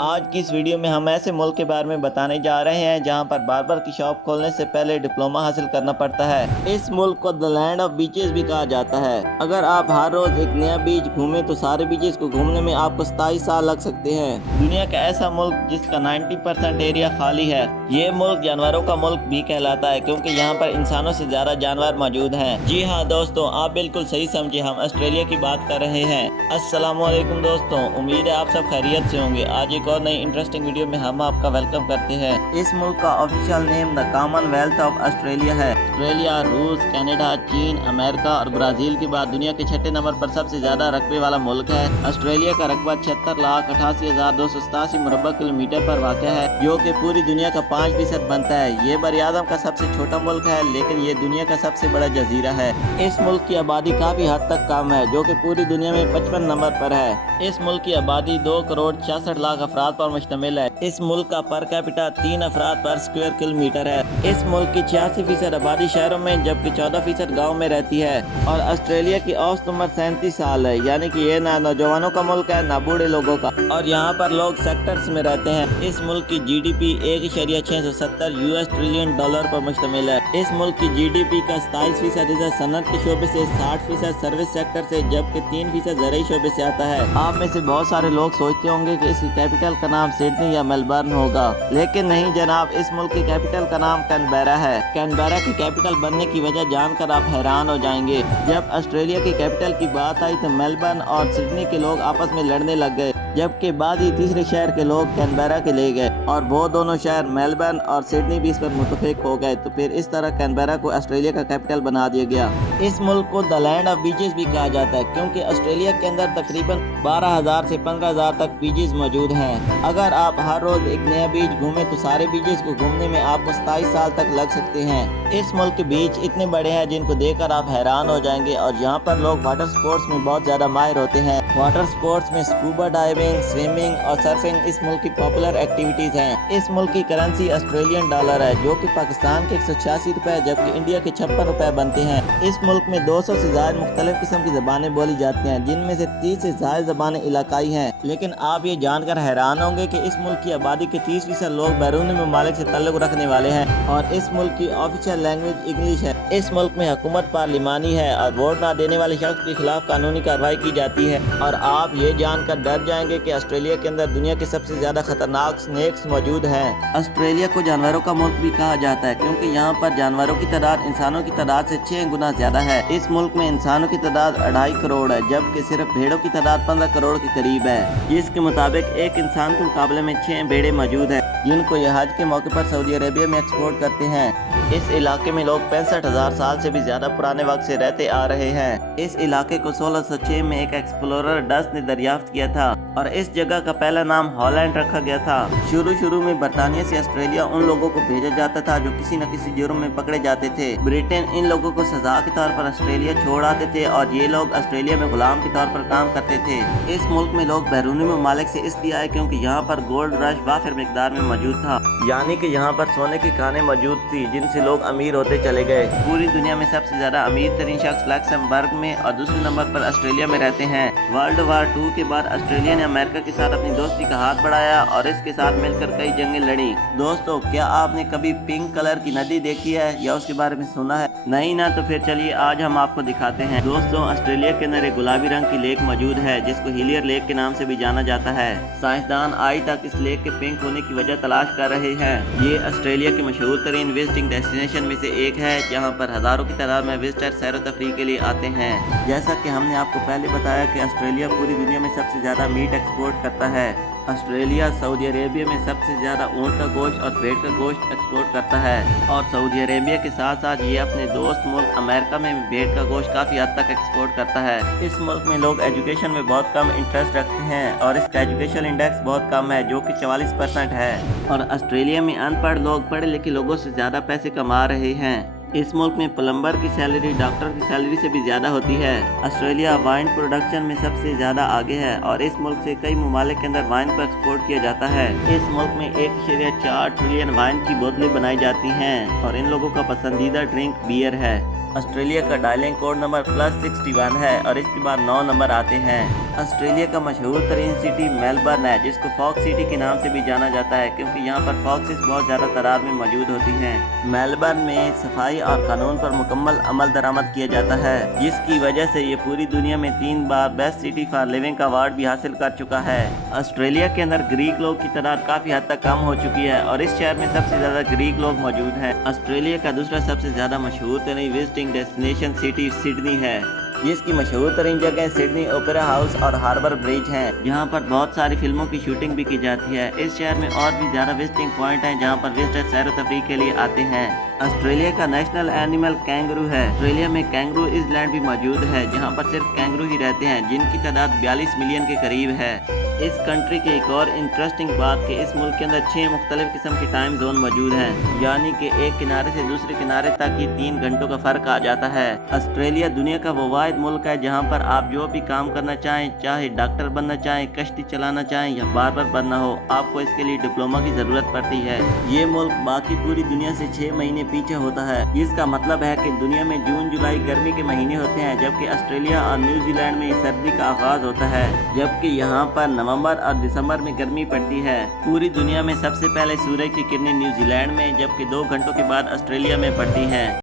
آج کی اس ویڈیو میں ہم ایسے ملک کے بارے میں بتانے جا رہے ہیں جہاں پر باربر کی شاپ کھولنے سے پہلے ڈپلومہ حاصل کرنا پڑتا ہے۔ اس ملک کو دی لینڈ آف بیچز بھی کہا جاتا ہے۔ اگر آپ ہر روز ایک نیا بیچ گھومیں تو سارے بیچز کو گھومنے میں آپ کو 27 سال لگ سکتے ہیں۔ دنیا کا ایسا ملک جس کا 90% ایریا خالی ہے۔ یہ ملک جانوروں کا ملک بھی کہلاتا ہے کیونکہ یہاں پر انسانوں سے زیادہ جانور موجود ہیں۔ جی ہاں دوستوں، آپ بالکل صحیح سمجھے، ہم آسٹریلیا کی بات کر رہے ہیں۔ السلام علیکم دوستوں، امید ہے آپ سب خیریت سے ہوں گے۔ آج ایک اور نئی انٹرسٹنگ ویڈیو میں ہم آپ کا ویلکم کرتے ہیں۔ اس ملک کا official name the common wealth of Australia ہے۔ آسٹریلیا، روس، کینیڈا، چین، امریکہ اور برازیل کے بعد دنیا کے 6 نمبر پر سب سے زیادہ رقبے والا ملک ہے۔ آسٹریلیا کا رقبہ 76,88,287 مربع کلومیٹر پر واقع ہے، جو کہ پوری دنیا کا 5% بنتا ہے۔ یہ بر اعظم کا سب سے چھوٹا ملک ہے، لیکن یہ دنیا کا سب سے بڑا جزیرہ ہے۔ اس ملک کی آبادی کافی حد تک کم ہے، جو کہ پوری دنیا میں 55 نمبر پر ہے۔ اس ملک کی آبادی 2,66,00,000 افراد پر مشتمل ہے۔ اس ملک کا پر کیپٹا 3 افراد پر اسکوائر کلومیٹر ہے۔ اس ملک کی 86% آبادی شہروں میں جبکہ 14% گاؤں میں رہتی ہے، اور آسٹریلیا کی اوسط عمر 37 سال ہے، یعنی کہ یہ نہ نوجوانوں کا ملک ہے نہ بوڑھے لوگوں کا، اور یہاں پر لوگ سیکٹرز میں رہتے ہیں۔ اس ملک کی جی ڈی پی $1.670 ٹریلین پر مشتمل ہے۔ اس ملک کی جی ڈی پی کا 27% حصہ صنعت کے شعبے سے، 60% سروس سیکٹر سے، جبکہ 3% زرعی شعبے سے آتا ہے۔ آپ میں سے بہت سارے لوگ سوچتے ہوں گے کہ اس کی کیپٹل کا نام سڈنی یا میلبرن ہوگا، لیکن نہیں جناب، اس ملک کی کیپٹل کا نام کینبرا ہے۔ کینبرا کی کیپٹل بننے کی وجہ جان کر آپ حیران ہو جائیں گے۔ جب آسٹریلیا کی کیپٹل کی بات آئی تو میلبرن اور سڈنی کے لوگ آپس میں لڑنے لگ گئے، جبکہ بعد ہی تیسرے شہر کے لوگ کینبرا کے لے گئے، اور وہ دونوں شہر میلبرن اور سڈنی بھی اس پر متفق ہو گئے، تو پھر اس طرح کینبرا کو آسٹریلیا کا کیپٹل بنا دیا گیا۔ اس ملک کو دی لینڈ آف بیچز بھی کہا جاتا ہے کیونکہ آسٹریلیا کے اندر تقریباً 12,000 سے 15,000 تک بیچز موجود ہیں۔ اگر آپ ہر روز ایک نیا بیچ گھومیں تو سارے بیچز کو گھومنے میں آپ کو 27 سال تک لگ سکتے ہیں۔ اس ملک کے بیچ اتنے بڑے ہیں جن کو دیکھ کر آپ حیران ہو جائیں گے، اور یہاں پر لوگ واٹر سپورٹس میں بہت زیادہ ماہر ہوتے ہیں۔ واٹر سپورٹس میں سکوبا ڈائیونگ، سوئمنگ اور سرفنگ اس ملک کی پاپولر ایکٹیویٹیز ہیں۔ اس ملک کی کرنسی آسٹریلین ڈالر ہے، جو کہ پاکستان کے 186 روپے جبکہ انڈیا کے 56 روپے بنتے ہیں۔ اس ملک میں 200 سے زائد مختلف قسم کی زبانیں بولی جاتی ہیں، جن میں سے 30 سے زائد زبانیں علاقائی ہیں۔ لیکن آپ یہ جان کر حیران ہوں گے کہ اس ملک کی آبادی کے 30% لوگ بیرونی ممالک سے تعلق رکھنے والے ہیں، اور اس ملک کی آفیشیل لینگویج انگلش ہے۔ اس ملک میں حکومت پارلیمانی ہے، اور ووٹ نہ دینے والے شخص کے خلاف قانونی کارروائی کی جاتی ہے۔ اور آپ یہ جان کر ڈر جائیں گے کہ آسٹریلیا کے اندر دنیا کے سب سے زیادہ خطرناک سنیکس موجود ہیں۔ آسٹریلیا کو جانوروں کا ملک بھی کہا جاتا ہے کیونکہ یہاں پر جانوروں کی تعداد انسانوں کی تعداد سے 6 گنا زیادہ ہے۔ اس ملک میں انسانوں کی تعداد 2.5 کروڑ ہے، جبکہ صرف بھیڑوں کی تعداد 15 کروڑ کے قریب ہے، جس کے مطابق ایک انسان کے مقابلے میں 6 بھیڑیں موجود ہیں، جن کو یہ حج کے موقع پر سعودی عربیہ میں ایکسپورٹ کرتے ہیں۔ اس علاقے میں لوگ 65,000 سال سے بھی زیادہ پرانے وقت سے رہتے آ رہے ہیں۔ اس علاقے کو 1606 میں ایک ایکسپلورر ڈس نے دریافت کیا تھا، اور اس جگہ کا پہلا نام ہالینڈ رکھا گیا تھا۔ شروع میں برطانیہ سے آسٹریلیا ان لوگوں کو بھیجا جاتا تھا جو کسی نہ کسی جرم میں پکڑے جاتے تھے۔ برٹن ان لوگوں کو سزا کے طور پر آسٹریلیا چھوڑ آتے تھے، اور یہ لوگ آسٹریلیا میں غلام کے طور پر کام کرتے تھے۔ اس ملک میں لوگ بیرونی ممالک سے اس لیے آئے کیونکہ یہاں پر گولڈ رش وافر مقدار میں موجود تھا، یعنی کہ یہاں پر سونے کی کانیں موجود تھی جن سے لوگ امیر ہوتے چلے گئے۔ پوری دنیا میں سب سے زیادہ امیر ترین شخص لکسمبرگ میں اور دوسرے نمبر پر آسٹریلیا میں رہتے ہیں۔ ورلڈ وار 2 کے بعد آسٹریلیا نے امریکہ کے ساتھ اپنی دوستی کا ہاتھ بڑھایا اور اس کے ساتھ مل کر کئی جنگیں لڑی۔ دوستو، کیا آپ نے کبھی پنک کلر کی ندی دیکھی ہے یا اس کے بارے میں سنا ہے؟ نہیں نا، تو پھر چلیے آج ہم آپ کو دکھاتے ہیں۔ دوستو، آسٹریلیا کے اندر ایک گلابی رنگ کی لیک موجود ہے جس کو ہیلیئر لیک کے نام سے بھی جانا جاتا ہے۔ سائنسدان آج تک اس لیک کے پنک ہونے کی وجہ تلاش کر رہے ہیں۔ یہ آسٹریلیا کے مشہور ترین وزٹنگ ڈیسٹینیشن میں سے ایک ہے، جہاں پر ہزاروں کی تعداد میں وزٹر سیر و تفریح کے لیے آتے ہیں۔ جیسا کہ ہم نے آپ کو پہلے بتایا کہ آسٹریلیا پوری دنیا میں سب سے زیادہ میٹ ایکسپورٹ کرتا ہے۔ آسٹریلیا سعودی عربیہ میں سب سے زیادہ اونٹ کا گوشت اور بھیڑ کا گوشت ایکسپورٹ کرتا ہے، اور سعودی عربیہ کے ساتھ ساتھ یہ اپنے دوست ملک امریکہ میں بھی بھیڑ کا گوشت کافی حد تک ایکسپورٹ کرتا ہے۔ اس ملک میں لوگ ایجوکیشن میں بہت کم انٹرسٹ رکھتے ہیں، اور اس کا ایجوکیشن انڈیکس بہت کم ہے جو کہ 44% ہے، اور آسٹریلیا میں ان پڑھ لوگ پڑھے لکھے لوگوں سے زیادہ پیسے کما رہے ہیں۔ اس ملک میں پلمبر کی سیلری ڈاکٹر کی سیلری سے بھی زیادہ ہوتی ہے۔ آسٹریلیا وائن پروڈکشن میں سب سے زیادہ آگے ہے، اور اس ملک سے کئی ممالک کے اندر وائن کو ایکسپورٹ کیا جاتا ہے۔ اس ملک میں 1.4 ٹریلین وائن کی بوتلیں بنائی جاتی ہیں، اور ان لوگوں کا پسندیدہ ڈرنک بیئر ہے۔ آسٹریلیا کا ڈائلنگ کوڈ نمبر +61 ہے، اور اس کے بعد 9 نمبر آتے ہیں۔ آسٹریلیا کا مشہور ترین سٹی میلبرن ہے، جس کو فاکس سٹی کے نام سے بھی جانا جاتا ہے کیونکہ یہاں پر فاکسز بہت زیادہ تعداد میں موجود ہوتی ہیں۔ میلبرن میں صفائی اور قانون پر مکمل عمل درآمد کیا جاتا ہے، جس کی وجہ سے یہ پوری دنیا میں 3 بار بیسٹ سٹی فار لیونگ کا ایوارڈ بھی حاصل کر چکا ہے۔ آسٹریلیا کے اندر گریک لوگ کی تعداد کافی حد تک کم ہو چکی ہے اور اس شہر میں سب سے زیادہ گریک لوگ موجود ہیں۔ آسٹریلیا کا دوسرا سب سے زیادہ مشہور ترین وزٹنگ ڈیسٹینیشن سٹی سڈنی ہے، جس کی مشہور ترین جگہ سڈنی اوپیرا ہاؤس اور ہاربر برج ہیں، جہاں پر بہت ساری فلموں کی شوٹنگ بھی کی جاتی ہے۔ اس شہر میں اور بھی زیادہ وزٹنگ پوائنٹ ہیں جہاں پر وزٹر سیر و تفریح کے لیے آتے ہیں۔ آسٹریلیا کا نیشنل اینیمل کینگرو ہے۔ آسٹریلیا میں کینگرو آئز لینڈ بھی موجود ہے جہاں پر صرف کینگرو ہی رہتے ہیں، جن کی تعداد 42 ملین کے قریب ہے۔ اس کنٹری کی ایک اور انٹرسٹنگ بات کہ اس ملک کے اندر 6 مختلف قسم کے ٹائم زون موجود ہیں، یعنی کہ ایک کنارے سے دوسرے کنارے تک ہی 3 گھنٹوں کا فرق آ جاتا ہے۔ آسٹریلیا دنیا کا وہ واحد ملک ہے جہاں پر آپ جو بھی کام کرنا چاہیں، چاہے ڈاکٹر بننا چاہیں، کشتی چلانا چاہیں یا باربر بننا ہو، آپ کو اس کے لیے ڈپلومہ کی ضرورت پڑتی ہے۔ یہ ملک باقی پوری دنیا سے 6 مہینے پیچھے ہوتا ہے، جس کا مطلب ہے کہ دنیا میں جون جولائی گرمی کے مہینے ہوتے ہیں، جبکہ آسٹریلیا اور نیوزی لینڈ میں سردی کا آغاز ہوتا ہے، جبکہ یہاں پر نومبر اور دسمبر میں گرمی پڑتی ہے۔ پوری دنیا میں سب سے پہلے سورج کی کرنیں نیوزی لینڈ میں، جبکہ 2 گھنٹوں کے بعد آسٹریلیا میں پڑتی ہیں۔